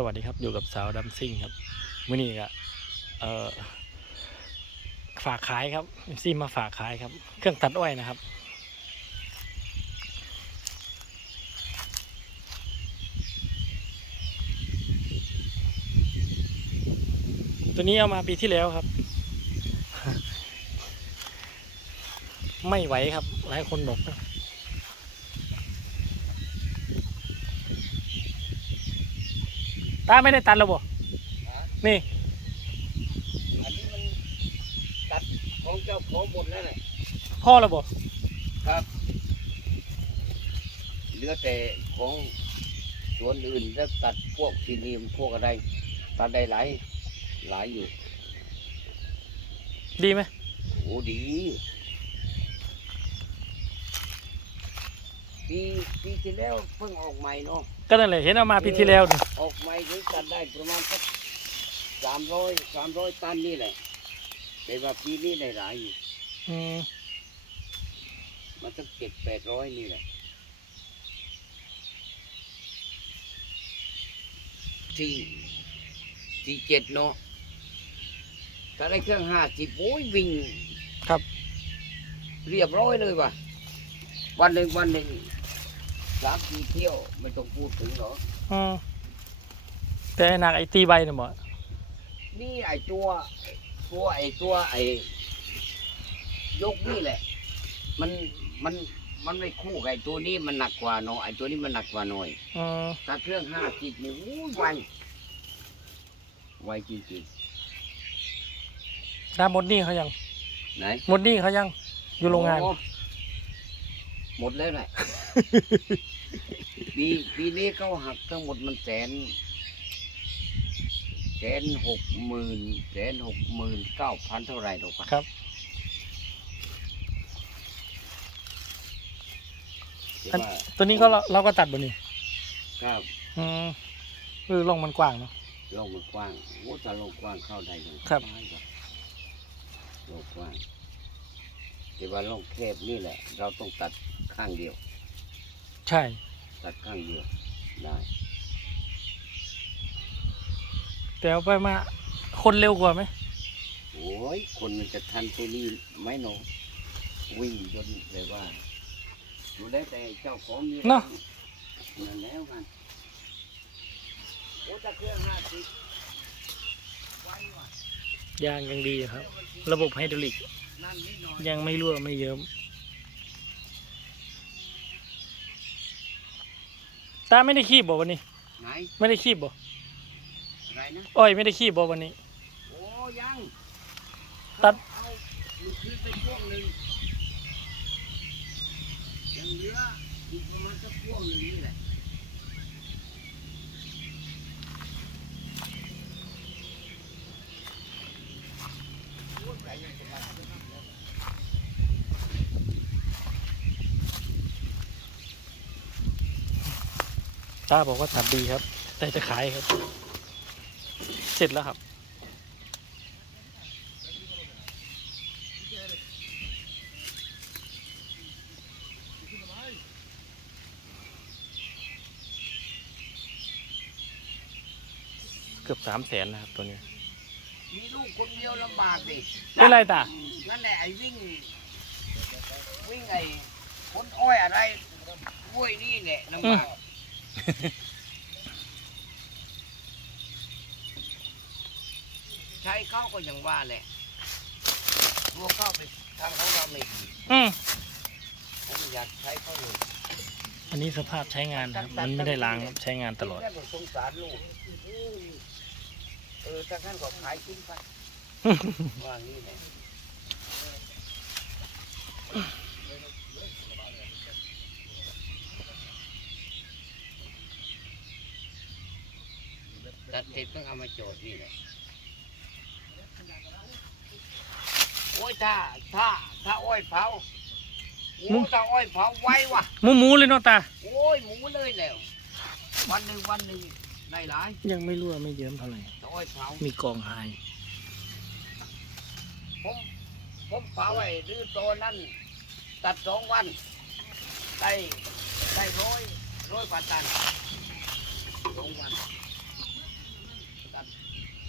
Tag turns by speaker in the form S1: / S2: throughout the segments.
S1: สวัสดีครับอยู่กับสาวดัมซิ่งครับมื่อนี้ก็เออฝากขายครับซีมาฝากขายครับ เครื่องตัดอ้อยนะครับ ตัวนี้เอามาปีที่แล้วครับ ไม่ไหวครับ หลายคนบอก ตาไม่ได้ตัดแล้วบ่นี่
S2: อันนี้มันตัดของเจ้าของหมดแล้วแหละ
S1: พ่อแล้วบ่
S2: เหลือแต่ของสวนอื่นแล้วตัดพวกซีเนียมพวกอะไรตัดได้หลายหลายอยู่
S1: ดีไหม
S2: โอ้ดีปีปีที่แล้วเพิ่งออกใหม่เนาะ
S1: ก็นั่นแหละเห็นเอามาปีที่แล้วนี่
S2: ออกใหม่ถึงตัดได้ประมาณสักสามร้อยสามร้อยตันนี่แหละแต่ว่าปีนี้ได้หลายอยู่
S1: อืม
S2: มันสักเจ็ดแปดร้อยนี่แหละที่ที่เจ็ดเนาะถ้าได้เครื่องห้าสิบโอ้ยวิ่ง
S1: ครับ
S2: เรียบร้อยเลยว่ะวันหนึ่งวันหนึ่ง สามสี่เที่ยวไม่ต้องพูดถึงหรอก
S1: อืมแต่ไอ้หนักไอ้ตีใบน่ะบ่
S2: นี่ไอตัว ตัวไอตัวไอยกนี่แหละ มันมันมันไม่คู่กับไอตัวนี้มันหนักกว่าเนาะไอตัวนี้มันหนักกว่าหน่อย
S1: อืม
S2: ถ้าเครื่องห้าสิบนี่อู้ยไวไวจริง
S1: น้ำหมดหนี่เขายัง
S2: ๆไหน
S1: หมดหนี่เขายัง อยู่โรงงาน
S2: โหมดแล้วแหละ ปีปีนี้เขาหักทั้งหมดมันแสนแสนหกหมื่นแสนหกหมื่นเก้าพันเท่าไหร่หรอกวะ
S1: ครับ
S2: แต่ว่า
S1: ตัวนี้ก็เราเราก็ตัดบ่นี่
S2: ครับ
S1: อืมเออร่องมันกว้างเนาะ
S2: โลกมันกว้างโอ้ถ้าโลกกว้างเข้าได้ยัง
S1: ครับ
S2: สายครับโลกกว้างแต่ว่าโลกแคบนี่แหละ เราต้องตัดข้างเดียว
S1: ใช่
S2: ตัดข้างเดียวได้
S1: แต่เอาไปมาคนเร็วกว่าไหม
S2: โอ้ยคนมันจะทันตัวนี้ไหมเนาะวิ่งจนเลยว่าดูได้แต่เจ้าของมี
S1: เนาะ
S2: นั่นแล้วกันโอ้ถ้าเครื่องห้าสิบไว้ว่ะ
S1: ยางยังดีอยู่ครับ ระบบไฮดรอลิก
S2: นั่นนิดหน่อย
S1: ยังไม่รั่วไม่เยิ้ม ตาไม่ได้คีบบ่วันนี้
S2: ไหน
S1: ไม่ได้คีบบ่
S2: อะไรนะ
S1: อ้อยไม่ได้คีบบ่วันนี้
S2: โอ้ยัง
S1: ตัด
S2: เอาลูกขึ้นไปพวงหนึ่งยังเหลืออีกประมาณสักพวงหนึ่งนี่แหละ
S1: ตาบอกว่าตัดดีครับ แต่จะขายครับ เสร็จแล้วครับ เกือบสามแสนนะครับตัวนี้
S2: มีลูกคนเดียวลำบากดิ
S1: เป็นไรตา
S2: นั่นแหละไอ้วิ่ง วิ่งไอ้คนอ้อยอะไรกล้วยนี่แหละลำบาก ใช้เข้าก็อย่างว่าแหละตัวเข้าไปทางเขาเราไม่ดี
S1: อืม
S2: ผมไม่อยากใช้เขาเลย
S1: อันนี้สภาพใช้งานนะครับ มันไม่ได้ล้างครับใช้งานตลอด
S2: แค่สงสารลูกเออถ้าขั้นก็ขายทิ้งไปว่างี้แหละ ตัดเสร็จต้องเอามาโจทย์นี่แหละโอ้ยถ้าถ้าถ้าอ้อยเผาโอ้ถ้าอ้อยเผาไว้ว่ะ
S1: หมูหมูเลยเนาะตา
S2: โอ้ยหมูเลยแล้ววันหนึ่งวันหนึ่งได้หลาย
S1: ยังไม่รั่วไม่เยิ้มเท่าไหร่
S2: ถ้าอ้อยเผา
S1: มีกองไฮ
S2: ผมผมเผาไอ้ดื้อโตนั่นตัดสองวัน ได้ได้ร้อยร้อยกว่าตันสองวัน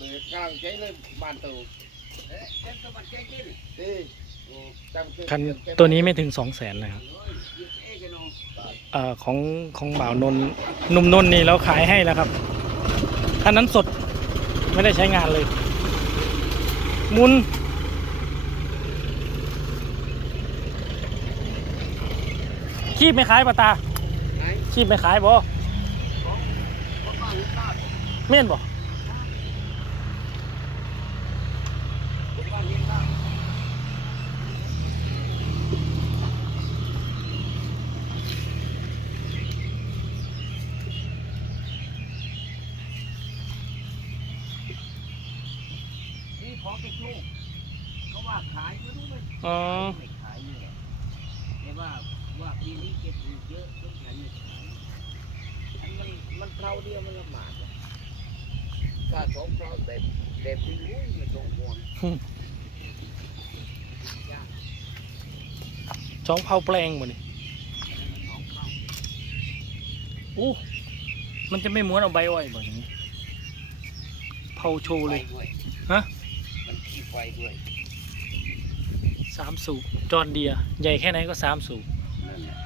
S3: ลยกำลังใจเลยบานเตา
S2: เอ๊ะเจ้าตัวมันเจ๊กิน
S3: ดีจำเกิ
S1: คันตัวนี้ไม่ถึงสองแสนเลยครับ
S2: เฮ้ยหยุดเอ๊ะกันน้อง
S1: เอ่อของของบ่าวนนท์หนุ่มนนท์นี่เราขายให้แล้วครับคันนั้นสดไม่ได้ใช้งานเลยหมุน คีบไม่ขายปะตา
S2: ไหน
S1: คีบไม่ขายบ่
S2: ของของบ้านหรือบ้าน
S1: เม่นบ่
S2: ของบ้านนี้บ้านนี่ของติดลูกเขาว่าขายไม่รู้มัน
S1: อ๋อ
S2: ไม่ขายเนี่ยแต่ว่าว่า ปีนี้เก็บถูกเยอะทุกอย่างไม่ขายอันมันมันเพราเดียวมันละหมาดอะถ้าสองเพราแบบแบบนี้อุ้ยไม่ต้องห่วงยาก
S1: ช่องเผาแปลงบ่นี่
S2: สองเพรา
S1: อู้มันจะไม่ม้วนเอาใบอ้อยบ่อย่างนี้เผาโชว์เลย
S2: ไฟด้วย
S1: ฮะ
S2: มันขี้ไฟด้วย
S1: สามสูบจอนเดีย ใหญ่แค่ไหนก็สามสูบ
S2: นั่นแหละ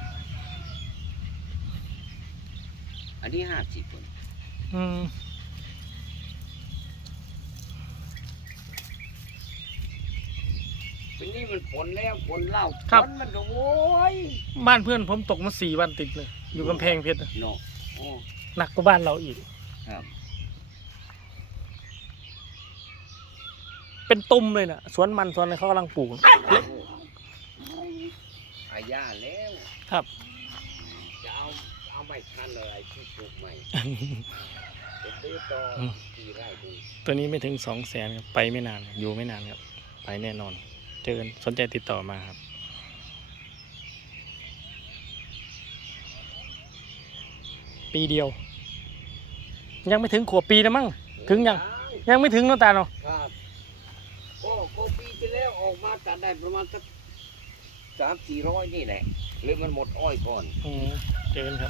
S2: อันนี้ห้าสิบคน
S1: อืม
S2: ทีนี้มันฝนแล้วฝนเล่าฝนมันก็โว้ย
S1: บ้านเพื่อนผมตกมาสี่วันติดเลย อยู่กำแพงเพชรน่ะ
S2: เนาะโอ้
S1: หนักกว่าบ้านเราอีก
S2: ครับ
S1: เป็นตุ่มเลยน่ะ สวนมันสวนอะไรเขากำลังปลูก
S2: อาญาแล้ว
S1: ครับ
S2: จะเอาเอา ไม่ทันอะไรที่ปลูกใหม่จะซื้อต่ออ
S1: ม
S2: กี่ไร่ดู
S1: ตัวนี้ไม่ถึงสองแสนครับไปไม่นานอยู่ไม่นานครับ ไปแน่นอน เจอกันสนใจติดต่อมาครับปีเดียว ยังไม่ถึงขวบปีนะมั้งถึงยังยังไม่ถึงเนอะตาเนาะ
S2: ครับก็ก็ปีที่แล้วออกมาตัดได้ประมาณสักสามสี่ร้อยนี่แหละหรือมันหมดอ้อยก่อน
S1: อืมเจอกันครับ